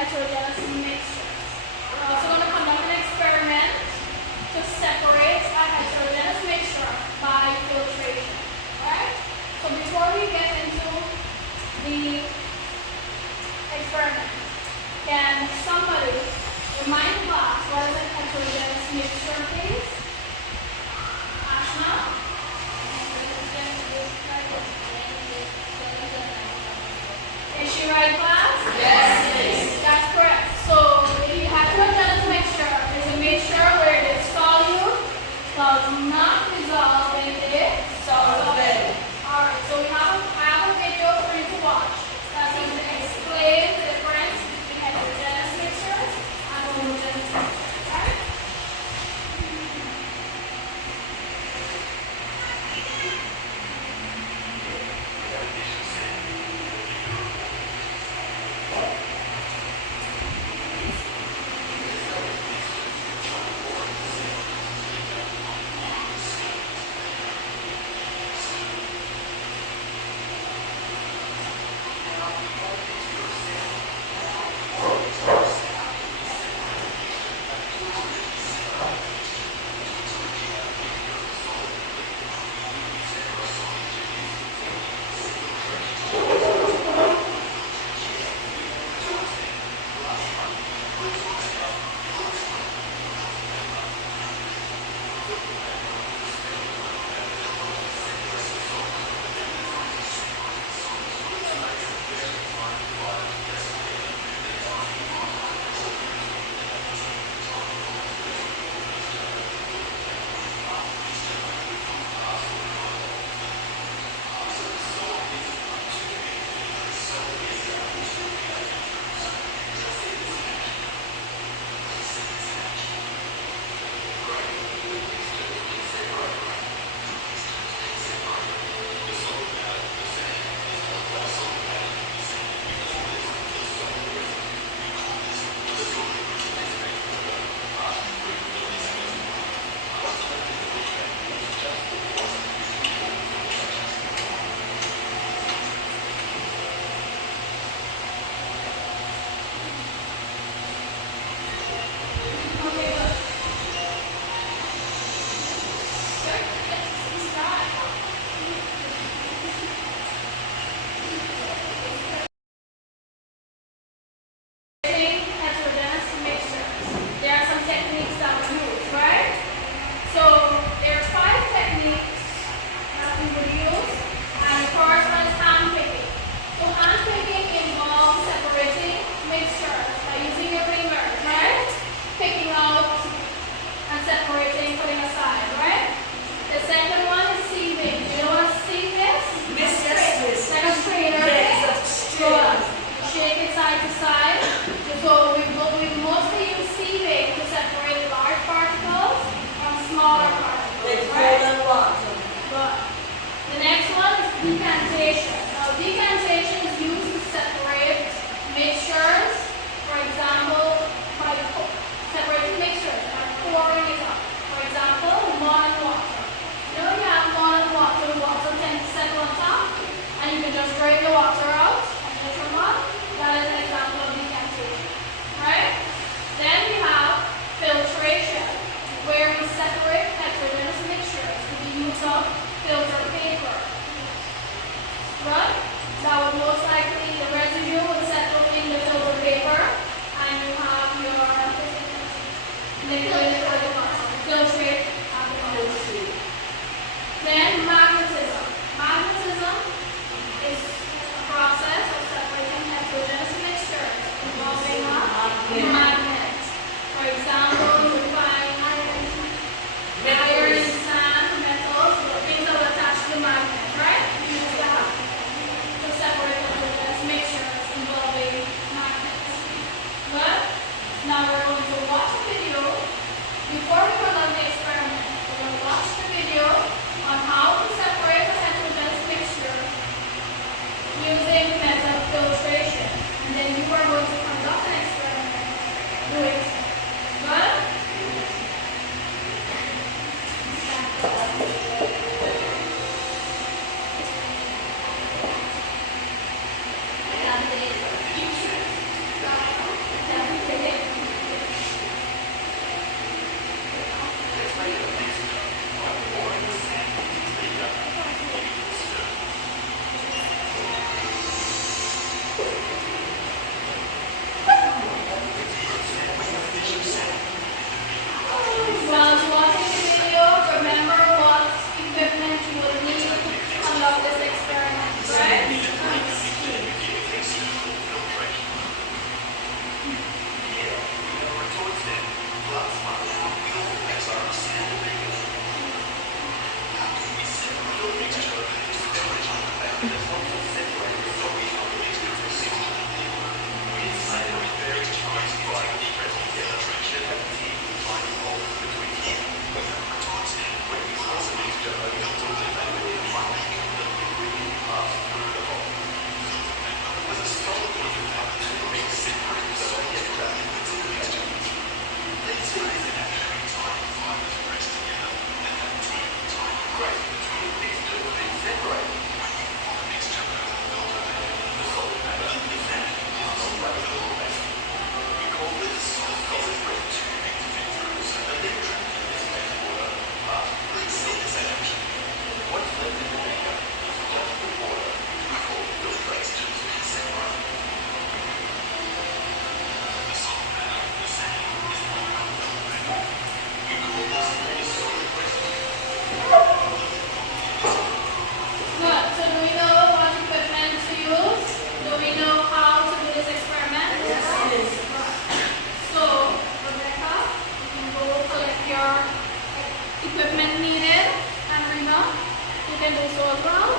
heterogeneous mixtures. We're also going to conduct an experiment to separate a heterogeneous mixture by filtration. Alright? So before we get into the experiment, can somebody remind class what is a heterogeneous mixture, please? Ashna? Is she right, class? Yes, please. That's correct. So the heterogeneous mixture is a mixture where the solute does not dissolve in the solvent. Alright, so I have a video for you to watch that's going to explain the difference between heterogeneous mixtures and homogeneous mixtures. Alright? Good. So do we know what equipment to use? Do we know how to do this experiment? Yes. So, Rebecca, you can go collect your equipment needed, and Rima, you can do so as well.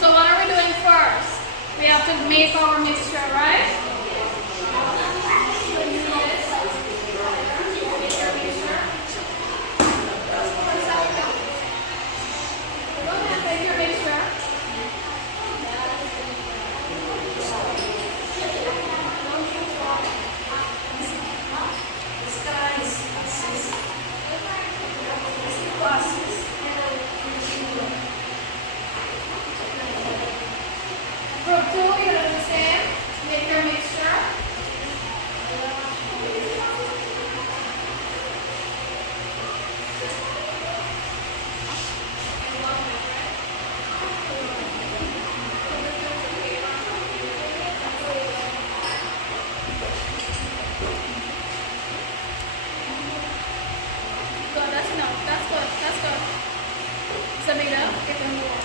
So what are we doing first? We have to make our mixture, right? So you do this. Make your mixture. Go ahead, make your mixture. Group 2, you're going to do the same. Make your mixture. Good, that's enough. That's good. That's good. Sabina, get them the water.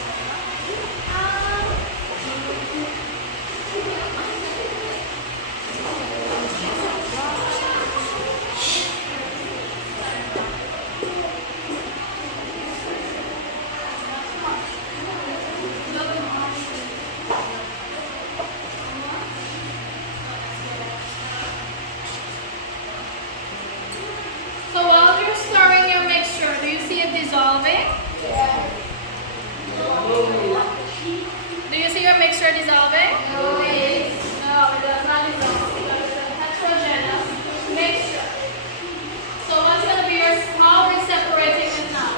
So while you're stirring your mixture, do you see it dissolving? Do you see your mixture dissolving? No, it does not dissolve because it's a heterogeneous mixture. So what's going to be your, how are we separating it now?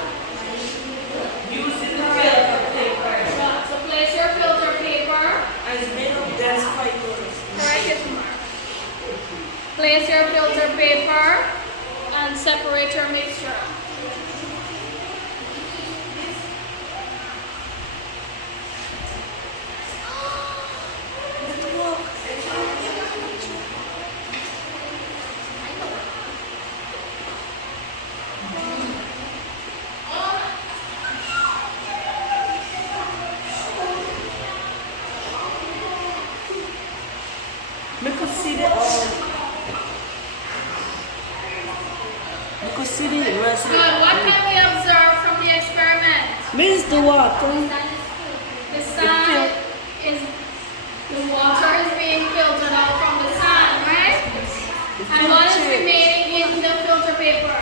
Using the filter paper. Right, so place your filter paper. As made of dense fibers. Correct it, Mark. Place your filter paper and separate your mixture. We could see the rest. Good. What can we observe from the experiment? Means the water. The sand is, the water is being filtered out from the sand, right? And what is remaining in the filter paper?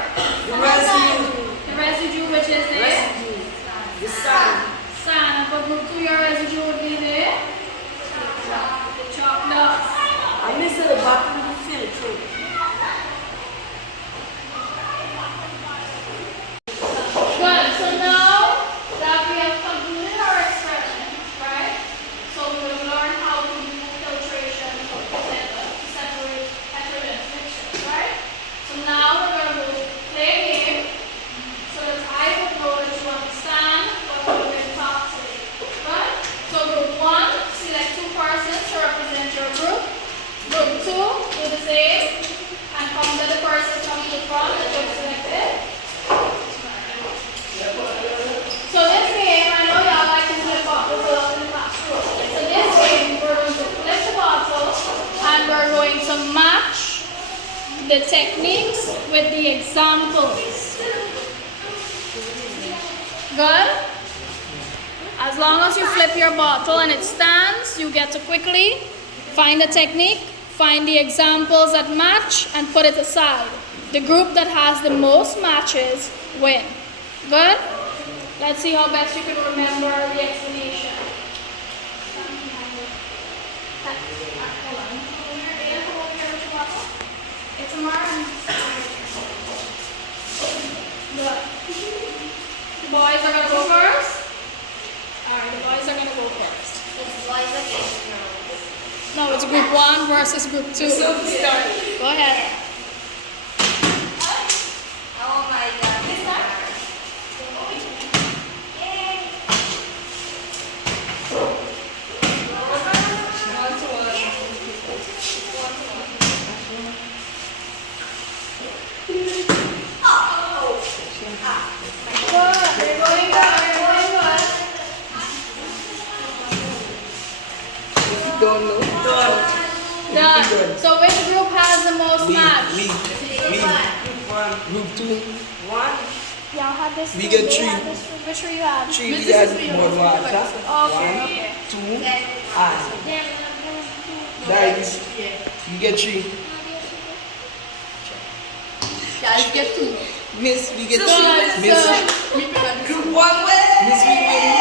The residue. The residue, which is the Residue. The sand. sand. And for group 2, your residue would be the chalk dust. I missed the bottom of the filter. Good. So now that we have concluded our experiment, right? So we will learn how to do filtration of the center to separate heterogeneous mixtures, right? So now we're going to go play a game so that I would know that you understand what we're going to talk today, right? So group 1, select 2 persons to represent your group. Group 2, do the same and come to the person from the front that you've selected. So this game, I know y'all like to flip bottles in the classroom. So this game, we're going to flip the bottle and we're going to match the techniques with the examples. Good? As long as you flip your bottle and it stands, you get to quickly find the technique, find the examples that match, and put it aside. The group that has the most matches win. Good? Let's see how best you can remember the explanation. Hold on. It's a mark. Good. The boys are gonna go first? Alright, the boys are gonna go first. No, it's group 1 versus group 2. Go ahead. Oh my God. Don't know. Done. So which group has the most match? Me. Group 2. Y'all have this. We too. get They three. have this too. Which one you have? 3 we has more water. Okay. 1, 2, and. Guys, you get 3. Guys, get 2. Miss, we get So, 3. Miss, so group 1 way. Miss, we win.